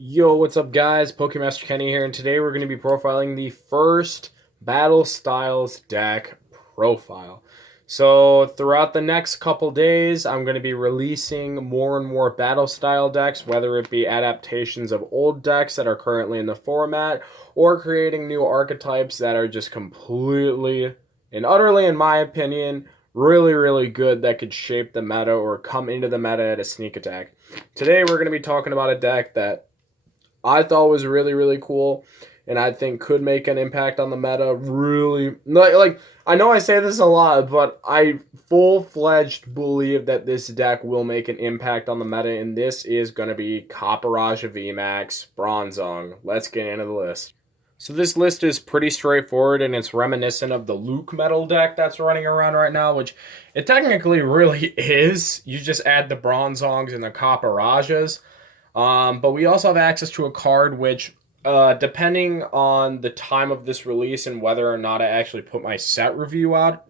Yo, what's up guys? Pokemaster Kenny here, and today we're going to be profiling the first Battle Styles deck profile. So throughout the next couple days, I'm going to be releasing more and more Battle Style decks, whether it be adaptations of old decks that are currently in the format, or creating new archetypes that are just completely and utterly, in my opinion, really good that could shape the meta or come into the meta at a sneak attack. Today we're going to be talking about a deck that I thought was really cool, and I think could make an impact on the meta. Really, like I know I say this a lot, but I full-fledged believe that this deck will make an impact on the meta, and this is going to be Copperajah VMAX Bronzong. Let's get into the list. So this list is pretty straightforward, and it's reminiscent of the Luke Metal deck that's running around right now, which it technically really is. You just add the Bronzongs and the Copperajahs. But we also have access to a card which, depending on the time of this release and whether or not I actually put my set review out,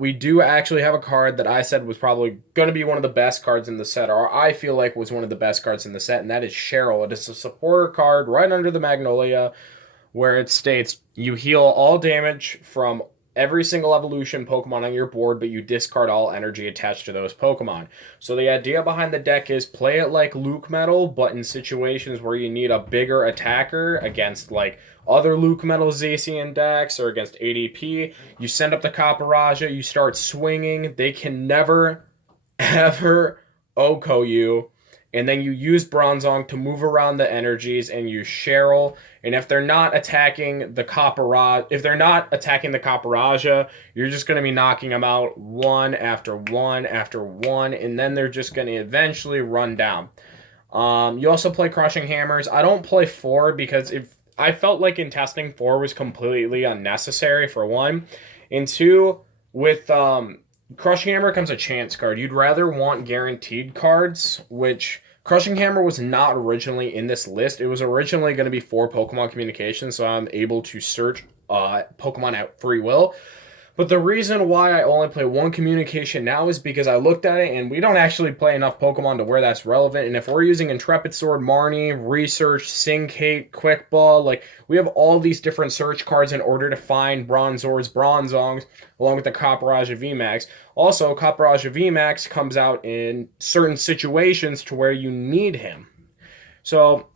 we do actually have a card that I said was probably going to be one of the best cards in the set, or I feel like was one of the best cards in the set, and that is Cheryl. It is a supporter card right under the Magnolia, where it states you heal all damage from every single evolution Pokemon on your board, but you discard all energy attached to those Pokemon. So the idea behind the deck is play it like Luke Metal, but in situations where you need a bigger attacker against like other Luke Metal Zacian decks or against ADP, you send up the Copperajah, you start swinging, they can never, ever OHKO you, and then you use Bronzong to move around the energies and use Cheryl. And if they're not attacking the Copperajah, you're just going to be knocking them out one after one after one, and then they're just going to eventually run down. You also play Crushing Hammers. I don't play 4 because if I felt like in testing 4 was completely unnecessary for 1, and 2 with Crushing Hammer comes a chance card. You'd rather want guaranteed cards, which Crushing Hammer was not originally in this list. It was originally going to be for Pokemon Communication, so I'm able to search Pokemon at free will. But the reason why I only play one communication now is because I looked at it and we don't actually play enough Pokemon to where that's relevant. And if we're using Intrepid Sword, Marnie, Research, Syncate, Quick Ball, like we have all these different search cards in order to find Bronzords, Bronzongs, along with the Copperajah VMAX. Also, Copperajah VMAX comes out in certain situations to where you need him. So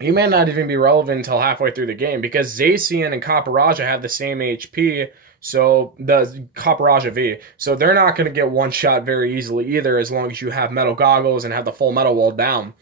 he may not even be relevant until halfway through the game because Zacian and Copperajah have the same HP. So the Copperajah V. So they're not going to get one shot very easily either, as long as you have metal goggles and have the full metal wall down.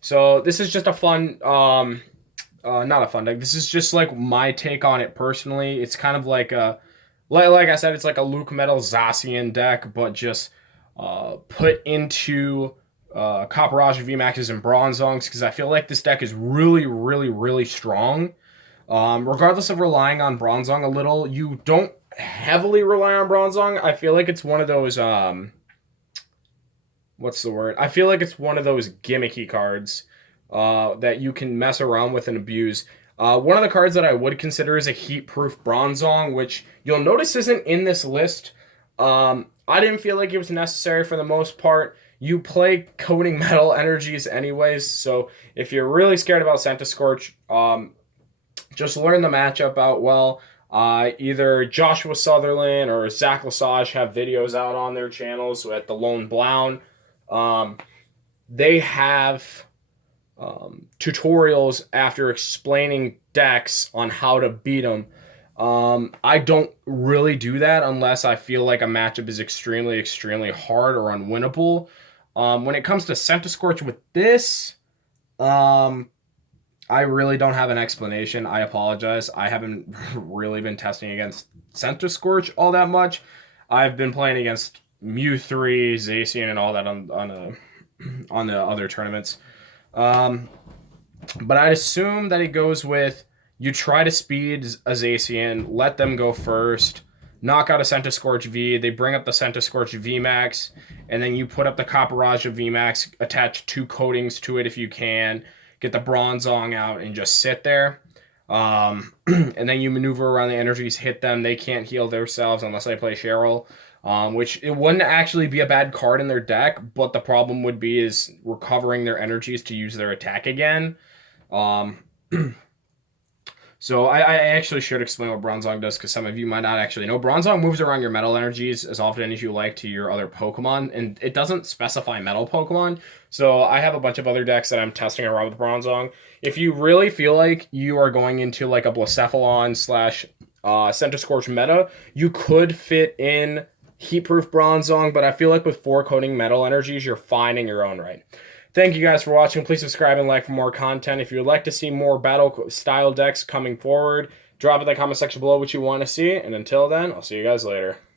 So this is just a fun, not a fun deck. This is just like my take on it personally. It's kind of like like I said, it's like a Luke Metal Zacian deck, but just put into Copperajah VMAXs and Bronzongs, because I feel like this deck is really strong. Regardless of relying on Bronzong a little, you don't heavily rely on Bronzong. I feel like it's one of those what's the word? I feel like it's one of those gimmicky cards that you can mess around with and abuse. One of the cards that I would consider is a heat-proof Bronzong, which you'll notice isn't in this list. I didn't feel like it was necessary for the most part. You play Coating Metal energies anyways, so if you're really scared about Centiskorch, just learn the matchup out well. Either Joshua Sutherland or Zach Lesage have videos out on their channels. So at the Lone Blown, they have tutorials after explaining decks on how to beat them. I don't really do that unless I feel like a matchup is extremely hard or unwinnable. When it comes to Centiskorch with this, I really don't have an explanation. I apologize. I haven't really been testing against Centiskorch all that much. I've been playing against Mew 3, Zacian, and all that on the other tournaments. But I'd assume that it goes with you try to speed a Zacian, let them go first, knock out a Centiskorch V, they bring up the Centiskorch VMAX, and then you put up the Copperajah VMAX, attach 2 coatings to it if you can, get the Bronzong out, and just sit there. And then you maneuver around the energies, hit them. They can't heal themselves unless I play Cheryl. which it wouldn't actually be a bad card in their deck, but the problem would be is recovering their energies to use their attack again. Um, So I actually should explain what Bronzong does because some of you might not actually know. Bronzong moves around your metal energies as often as you like to your other Pokemon, and it doesn't specify metal Pokemon. So I have a bunch of other decks that I'm testing around with Bronzong. If you really feel like you are going into like a Blacephalon slash Centiskorch meta, you could fit in Heatproof Bronzong, but I feel like with 4 coating metal energies, you're fine in your own right. Thank you guys for watching. Please subscribe and like for more content. If you would like to see more battle style decks coming forward, drop in the comment section below what you want to see. And until then, I'll see you guys later.